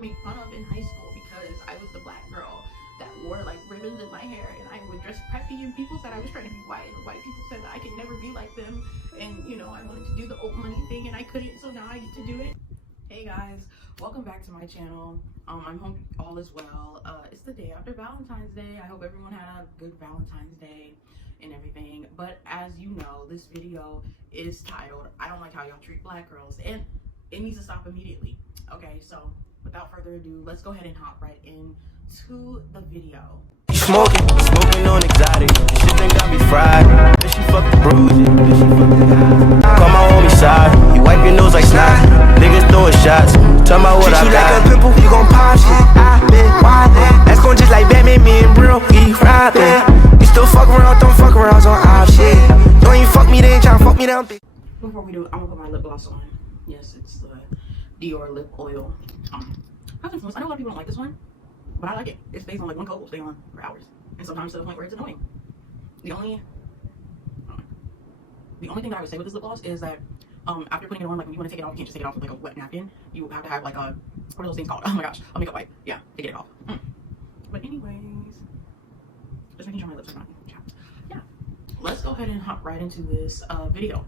got made fun of in high school because I was the black girl that wore like ribbons in my hair, and I would dress preppy, and people said I was trying to be white, and the white people said that I could never be like them, and you know, I wanted to do the old money thing and I couldn't, so now I get to do it. Hey guys, welcome back to my channel. I hope all is well. It's the day after Valentine's Day. I hope everyone had a good Valentine's Day and everything, but as you know, this video is titled I don't like how y'all treat black girls, and it needs to stop immediately. Okay, so without further ado, let's go ahead and hop right into the video. Smoking on exotic. Shit done got me fried. Bitch, she fuck the bruises. Bitch, she fuck the guy. Call my homie side. You wipe your nose like snot. Niggas throwing shots. Tell me what I got. Like a pimple, you gon' pop shit. I been wildin'. That's gon' just like Batman, me and Bro, we robbin'. You still fuck around, don't fuck around on our shit. Don't even fuck me, they ain't tryna fuck me down. Before we do, I'm gonna put my lip gloss on. Yes, it's the Dior lip oil. I know a lot of people don't like this one, but I like it. It stays on like one coat will stay on for hours, and sometimes to the point where it's annoying. The only thing that I would say with this lip gloss is that after putting it on, like when you want to take it off, you can't just take it off with like a wet napkin. You have to have like a, what are those things called? Oh my gosh, a makeup wipe. Yeah, to get it off. But anyways, just making sure my lips are not chapped. Yeah, let's go ahead and hop right into this video.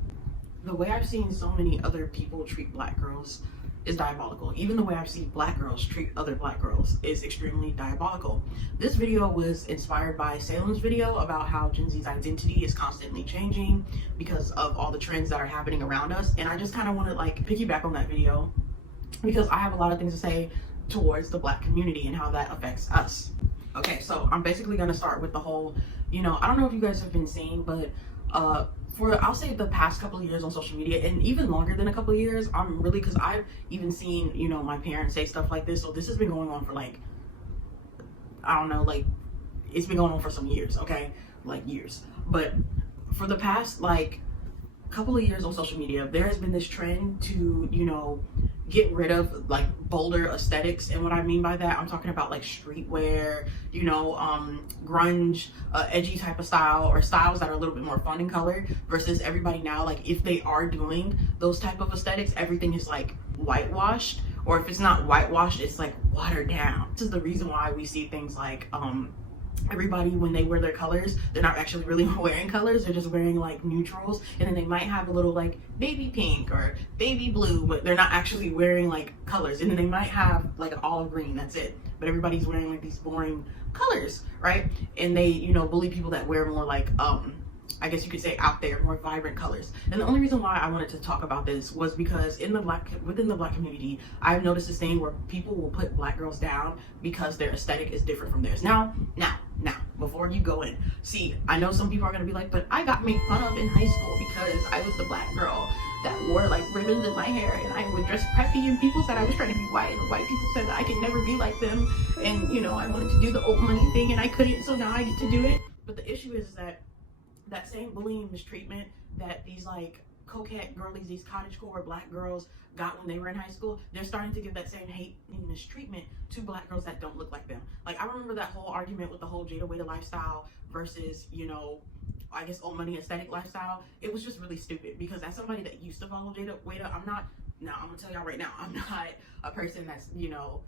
The way I've seen so many other people treat black girls is diabolical. Even the way I've seen black girls treat other black girls is extremely diabolical. This video was inspired by Salem's video about how Gen Z's identity is constantly changing because of all the trends that are happening around us, and I just kind of want to like piggyback on that video because I have a lot of things to say towards the black community and how that affects us. Okay, so I'm basically going to start with the whole, you know, I don't know if you guys have been seeing, but for I'll say the past couple of years on social media, and even longer than a couple of years, I'm really, because I've even seen, you know, my parents say stuff like this, so this has been going on for like, I don't know, like it's been going on for some years, okay, like years. But for the past like couple of years on social media, there has been this trend to, you know, get rid of like bolder aesthetics. And what I mean by that, I'm talking about like streetwear, you know, grunge, edgy type of style, or styles that are a little bit more fun in color, versus everybody now, like if they are doing those type of aesthetics, everything is like whitewashed, or if it's not whitewashed, it's like watered down. This is the reason why we see things like everybody, when they wear their colors, they're not actually really wearing colors, they're just wearing like neutrals, and then they might have a little like baby pink or baby blue, but they're not actually wearing like colors. And then they might have like an olive green, that's it, but everybody's wearing like these boring colors, right? And they, you know, bully people that wear more like I guess you could say out there, more vibrant colors. And the only reason why I wanted to talk about this was because within the black community, I've noticed this thing where people will put black girls down because their aesthetic is different from theirs. Now, before you go in, see, I know some people are gonna be like, but I got made fun of in high school because I was the black girl that wore like ribbons in my hair, and I would dress preppy, and people said I was trying to be white, and the white people said that I could never be like them, and you know, I wanted to do the old money thing and I couldn't, so now I get to do it. But the issue is that same bullying and mistreatment that these like coquette girlies, these cottagecore black girls got when they were in high school, they're starting to give that same hate and mistreatment to black girls that don't look like them. Like I remember that whole argument with the whole Jada Waiter lifestyle versus, you know, I guess old money aesthetic lifestyle. It was just really stupid, because as somebody that used to follow Jada Waiter, I'm gonna tell y'all right now, I'm not a person that's, you know,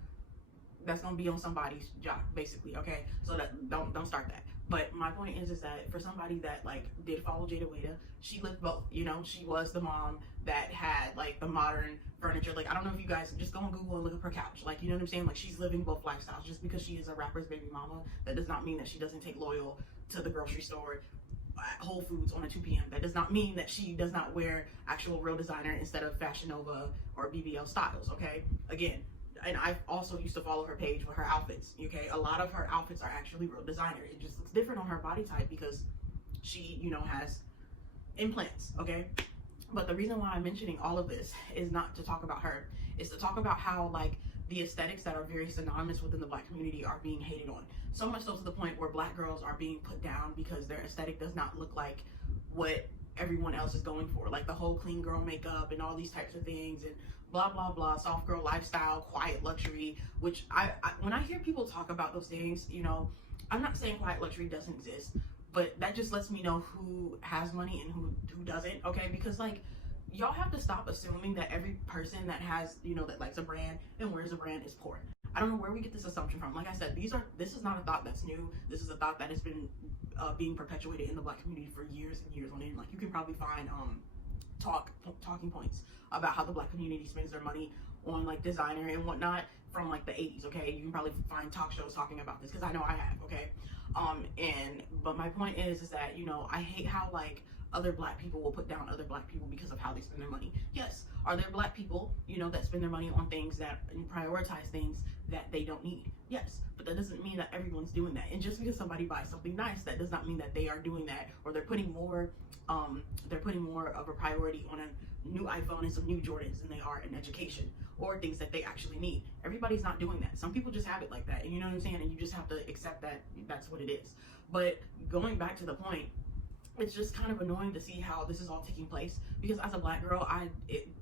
that's gonna be on somebody's job, basically, okay? So that don't start that. But my point is that for somebody that like did follow Jada Waiter, she lived both, you know. She was the mom that had like the modern furniture. Like, I don't know if you guys just go on Google and look up her couch, like, you know what I'm saying? Like, she's living both lifestyles. Just because she is a rapper's baby mama, that does not mean that she doesn't take loyal to the grocery store at Whole Foods on a 2 p.m. That does not mean that she does not wear actual real designer instead of Fashion Nova or BBL styles, okay? Again, and I also used to follow her page with her outfits, okay? A lot of her outfits are actually real designer. It just looks different on her body type because she, you know, has implants, okay? But the reason why I'm mentioning all of this is not to talk about her. It's to talk about how, like, the aesthetics that are very synonymous within the black community are being hated on. So much so to the point where black girls are being put down because their aesthetic does not look like what everyone else is going for, like the whole clean girl makeup and all these types of things, and blah blah blah, soft girl lifestyle, quiet luxury, which I when I hear people talk about those things, you know, I'm not saying quiet luxury doesn't exist, but that just lets me know who has money and who doesn't, okay? Because like, y'all have to stop assuming that every person that has, you know, that likes a brand and wears a brand is poor. I don't know where we get this assumption from. Like I said, this is not a thought that's new. This is a thought that has been being perpetuated in the Black community for years and years on end. Like, you can probably find talking points about how the Black community spends their money on like designer and whatnot from like the 80s. Okay, you can probably find talk shows talking about this, because I know I have. Okay, but my point is that, you know, I hate how like other Black people will put down other Black people because of how they spend their money. Yes, are there Black people, you know, that spend their money on things that prioritize things that they don't need? Yes, but that doesn't mean that everyone's doing that. And just because somebody buys something nice, that does not mean that they are doing that, or they're putting more of a priority on a new iPhone and some new Jordans than they are in education or things that they actually need. Everybody's not doing that. Some people just have it like that, and you know what I'm saying? And you just have to accept that that's what it is. But going back to the point, it's just kind of annoying to see how this is all taking place, because as a Black girl, I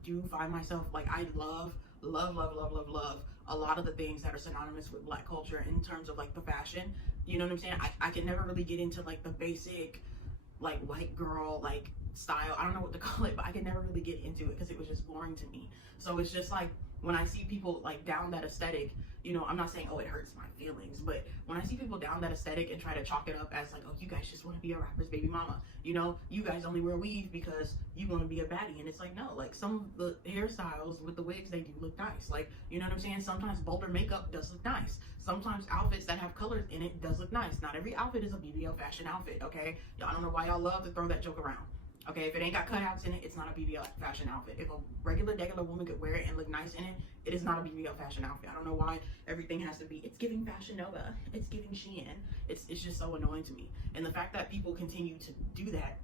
do find myself like, I love a lot of the things that are synonymous with Black culture in terms of like the fashion. You know what I'm saying? I can never really get into like the basic like white girl like style. I don't know what to call it, but I could never really get into it because it was just boring to me. So it's just like, when I see people like down that aesthetic, you know, I'm not saying, oh, it hurts my feelings, but when I see people down that aesthetic and try to chalk it up as like, oh, you guys just want to be a rapper's baby mama, you know, you guys only wear weave because you want to be a baddie. And it's like, no, like some of the hairstyles with the wigs they do look nice. Like, you know what I'm saying? Sometimes bolder makeup does look nice. Sometimes outfits that have colors in it does look nice. Not every outfit is a BBL fashion outfit, okay? Y'all don't know why y'all love to throw that joke around. Okay, if it ain't got cutouts in it, it's not a BBL fashion outfit. If a regular woman could wear it and look nice in it, it is not a BBL fashion outfit. I don't know why everything has to be, it's giving Fashion Nova, it's giving Shein. It's just so annoying to me. And the fact that people continue to do that,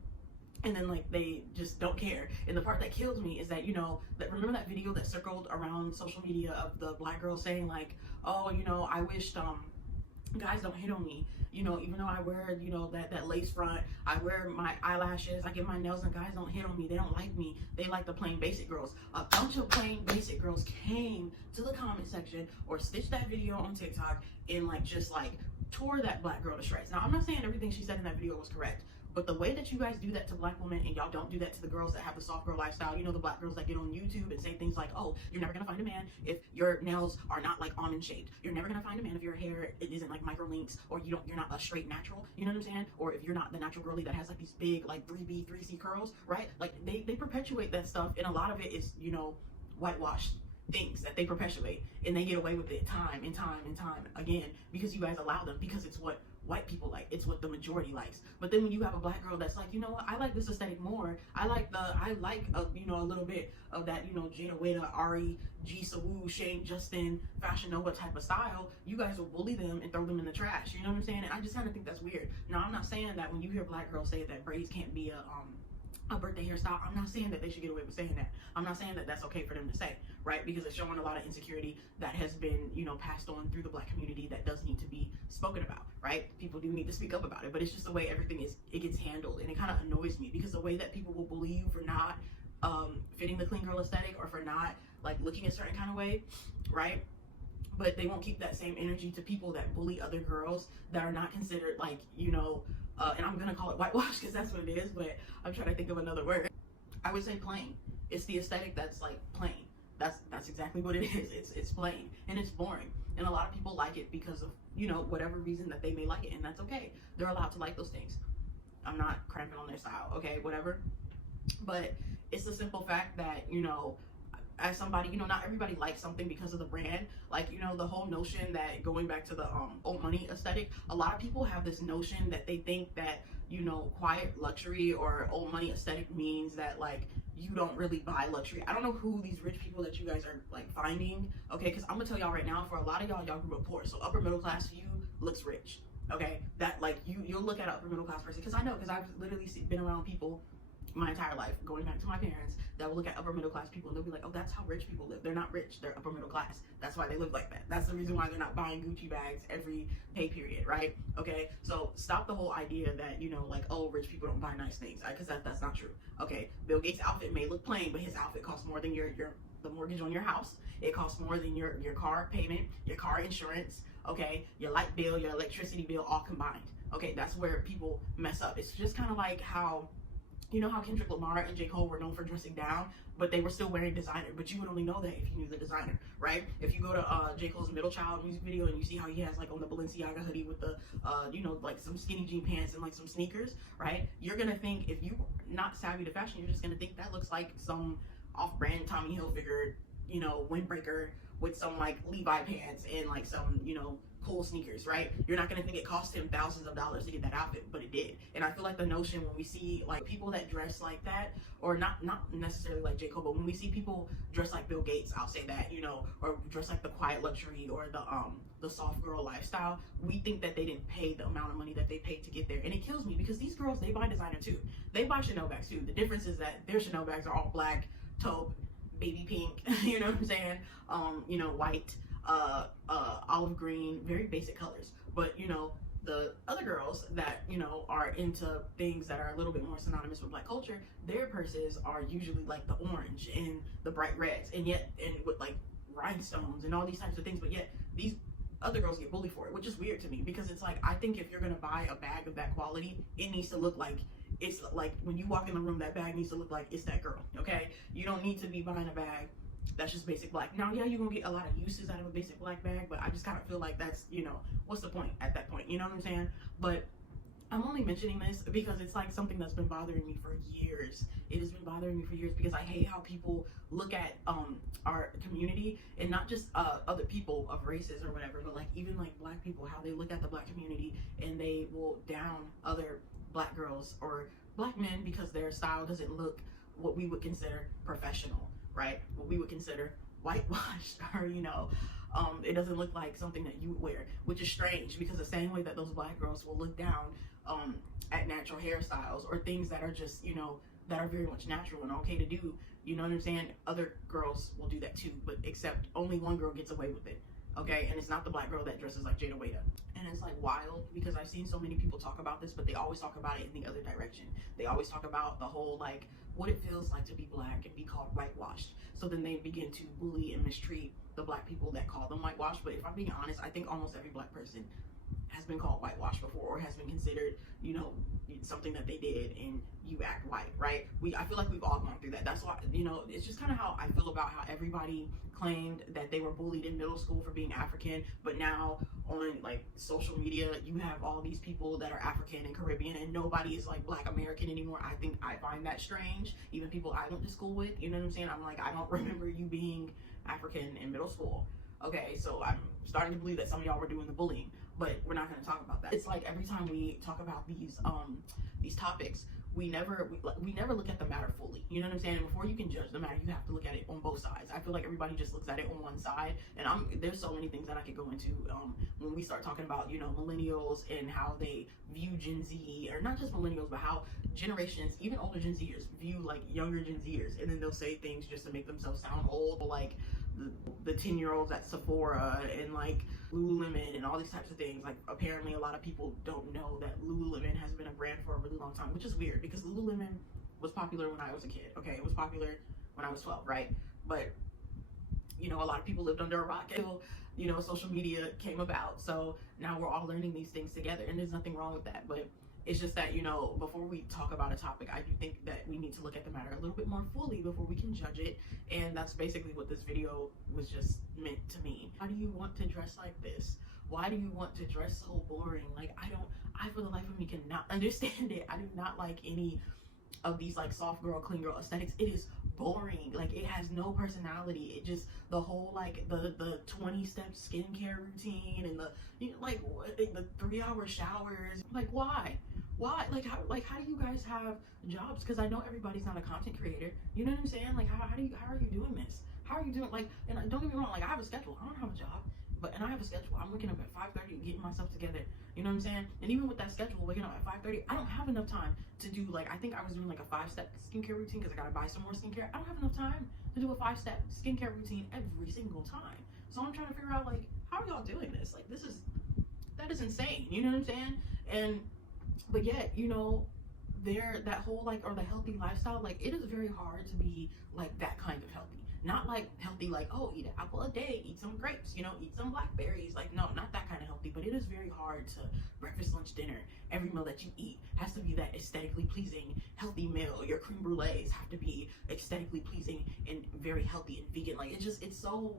and then like they just don't care. And the part that kills me is that, you know, that, remember that video that circled around social media of the Black girl saying like, oh, you know, I wished guys don't hit on me, you know, even though I wear, you know, that lace front, I wear my eyelashes, I get my nails, and guys don't hit on me, they don't like me, they like the plain basic girls. A bunch of plain basic girls came to the comment section or stitched that video on TikTok and like just like tore that Black girl to shreds. Now, I'm not saying everything she said in that video was correct, but the way that you guys do that to Black women, and y'all don't do that to the girls that have the soft girl lifestyle, you know, the Black girls that get on YouTube and say things like, oh, you're never gonna find a man if your nails are not like almond shaped. You're never gonna find a man if your hair it isn't like micro links, or you're not a straight natural, you know what I'm saying? Or if you're not the natural girly that has like these big like 3B, 3C curls, right? Like they perpetuate that stuff, and a lot of it is, you know, whitewashed things that they perpetuate, and they get away with it time and time and time again because you guys allow them, because it's what white people like, it's what the majority likes. But then when you have a Black girl that's like, you know what, I like this aesthetic more, I like you know, a little bit of that, you know, Jada Wada, Ari, G Sawoo, Shane, Justin, Fashion Nova type of style, you guys will bully them and throw them in the trash. You know what I'm saying? And I just kind of think that's weird. Now, I'm not saying that when you hear Black girls say that braids can't be a birthday hairstyle, I'm not saying that they should get away with saying that. I'm not saying that that's okay for them to say, right? Because it's showing a lot of insecurity that has been, you know, passed on through the Black community that does need to be spoken about, right? People do need to speak up about it, but it's just the way everything it gets handled, and it kind of annoys me, because the way that people will bully you for not fitting the clean girl aesthetic, or for not like looking a certain kind of way, right? But they won't keep that same energy to people that bully other girls that are not considered like, you know, and I'm gonna call it whitewash because that's what it is, but I'm trying to think of another word. I would say plain. It's the aesthetic that's like plain. That's exactly what it is. It's plain and it's boring, and a lot of people like it because of, you know, whatever reason that they may like it, and that's okay. They're allowed to like those things. I'm not cramping on their style, okay, whatever. But it's the simple fact that, you know, as somebody, you know, not everybody likes something because of the brand. Like, you know, the whole notion that, going back to the old money aesthetic, a lot of people have this notion that they think that, you know, quiet luxury or old money aesthetic means that like you don't really buy luxury. I don't know who these rich people that you guys are like finding, okay, because I'm gonna tell y'all right now, for a lot of y'all grew up poor, so upper middle class to you looks rich, okay? That like you'll look at an upper middle class person, because I know, because I've literally been around people my entire life, going back to my parents, that will look at upper middle class people and they'll be like, oh, that's how rich people live. They're not rich, they're upper middle class. That's why they live like that. That's the reason why they're not buying Gucci bags every pay period, right? Okay, so stop the whole idea that, you know, like, oh, rich people don't buy nice things, because that's not true. Okay, Bill Gates' outfit may look plain, but his outfit costs more than the mortgage on your house. It costs more than your car payment, your car insurance, okay, your light bill, your electricity bill, all combined. Okay, that's where people mess up. It's just kind of like how you know how Kendrick Lamar and J. Cole were known for dressing down, but they were still wearing designer. But you would only know that if you knew the designer, right? If you go to J. Cole's Middle Child music video and you see how he has like on the Balenciaga hoodie with the, you know, like some skinny jean pants and like some sneakers, right? You're gonna think, if you're not savvy to fashion, you're just gonna think that looks like some off-brand Tommy Hilfiger, you know, windbreaker with some like Levi pants and like some, you know, cool sneakers, right? You're not gonna think it cost him thousands of dollars to get that outfit, but it did. And I feel like the notion when we see like people that dress like that, or not necessarily like J. Cole, but when we see people dress like Bill Gates, I'll say that, you know, or dress like the quiet luxury or the soft girl lifestyle, we think that they didn't pay the amount of money that they paid to get there. And it kills me because these girls, they buy designer too. They buy Chanel bags too. The difference is that their Chanel bags are all black, taupe, baby pink, you know what I'm saying? You know, white, olive green, very basic colors. But, you know, the other girls that, you know, are into things that are a little bit more synonymous with black culture, their purses are usually like the orange and the bright reds, and with like rhinestones and all these types of things. But yet these other girls get bullied for it, which is weird to me, because it's like, I think if you're gonna buy a bag of that quality, it needs to look like, it's like when you walk in the room, that bag needs to look like it's that girl, okay? You don't need to be buying a bag that's just basic black. Now, yeah, you're gonna get a lot of uses out of a basic black bag, but I just kind of feel like that's, you know, what's the point at that point? You know what I'm saying? But I'm only mentioning this because it's like something that's been bothering me for years. It has been bothering me for years because I hate how people look at our community, and not just other people of races or whatever, but like even like black people, how they look at the black community and they will down other black girls or black men because their style doesn't look what we would consider professional, right? What we would consider whitewashed, or, you know, it doesn't look like something that you would wear, which is strange because the same way that those black girls will look down at natural hairstyles or things that are just, you know, that are very much natural and okay to do, you know what I'm saying? Other girls will do that too, but except only one girl gets away with it, okay? And it's not the black girl that dresses like Jada Wada. And it's like wild because I've seen so many people talk about this, but they always talk about it in the other direction. They always talk about the whole like what it feels like to be black and be called whitewashed. So then they begin to bully and mistreat the black people that call them whitewashed. But if I'm being honest, I think almost every black person has been called whitewashed before, or has been considered, you know, something that they did and you act white, right? I feel like we've all gone through that. That's why, you know, it's just kind of how I feel about how everybody claimed that they were bullied in middle school for being African, but now on like social media, you have all these people that are African and Caribbean and nobody is like black American anymore. I find that strange. Even people I went to school with, you know what I'm saying? I'm like, I don't remember you being African in middle school. Okay, so I'm starting to believe that some of y'all were doing the bullying, but we're not going to talk about that. It's like every time we talk about these topics, we never look at the matter fully. You know what I'm saying? And before you can judge the matter, you have to look at it on both sides. I feel like everybody just looks at it on one side, and there's so many things that I could go into when we start talking about, you know, millennials and how they view Gen Z, or not just millennials, but how generations, even older Gen Zers, view like younger Gen Zers, and then they'll say things just to make themselves sound old, like the 10-year-olds at Sephora and like Lululemon and all these types of things. Like apparently a lot of people don't know that Lululemon has been a brand for a really long time, which is weird because Lululemon was popular when I was a kid. Okay, it was popular when I was 12, right? But you know, a lot of people lived under a rock until, you know, social media came about. So now we're all learning these things together, and there's nothing wrong with that. But it's just that, you know, before we talk about a topic, I do think that we need to look at the matter a little bit more fully before we can judge it. And that's basically what this video was just meant to mean. Why do you want to dress like this? Why do you want to dress so boring? Like, I for the life of me cannot understand it. I do not like any of these like soft girl, clean girl aesthetics. It is boring. Like, it has no personality. It just, the whole like the 20-step skincare routine and the, you know, like the 3-hour showers. Like, why like how do you guys have jobs? Because I know everybody's not a content creator, you know what I'm saying? Like, how are you doing this? How are you doing, like, and don't get me wrong, like, I have a schedule. I don't have a job, and I have a schedule. I'm waking up at 5:30 and getting myself together, you know what I'm saying? And even with that schedule, waking up at 5:30, I don't have enough time to do, like, I think I was doing like a 5-step skincare routine because I gotta buy some more skincare. I don't have enough time to do a 5-step skincare routine every single time. So I'm trying to figure out, like, how are y'all doing this? Like, that is insane, you know what I'm saying? But yet, you know, that whole like, or the healthy lifestyle, like, it is very hard to be like that kind of healthy. Not like healthy like, oh, eat an apple a day, eat some grapes, you know, eat some blackberries. Like, no, not that kind of healthy. healthy, but it is very hard to breakfast, lunch, dinner. Every meal that you eat has to be that aesthetically pleasing, healthy meal. Your creme brulees have to be aesthetically pleasing and very healthy and vegan. Like it's so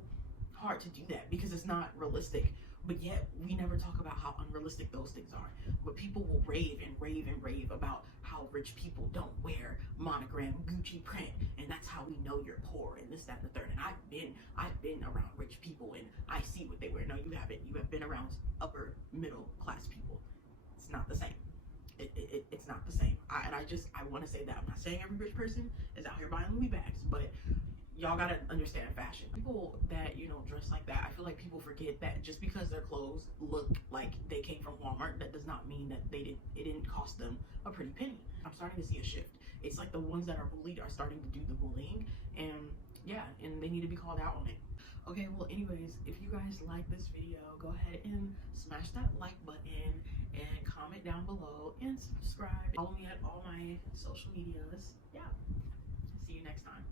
hard to do that because it's not realistic. But yet we never talk about how unrealistic those things are. But people will rave and rave and rave about how rich people don't wear monogram Gucci print, and that's how we know you're poor, and this, that, and the third. And I've been around rich people, and I see what they wear. No, you haven't. You have been around upper middle class people. It's not the same. It's not the same. I want to say that I'm not saying every rich person is out here buying Louis bags, but y'all gotta understand fashion. People that, you know, dress like that, I feel like people forget that just because their clothes look like they came from Walmart, that does not mean that it didn't cost them a pretty penny. I'm starting to see a shift. It's like the ones that are bullied are starting to do the bullying, and yeah, and they need to be called out on it. Okay, well, anyways, if you guys like this video, go ahead and smash that like button and comment down below and subscribe. Follow me at all my social medias. Yeah, see you next time.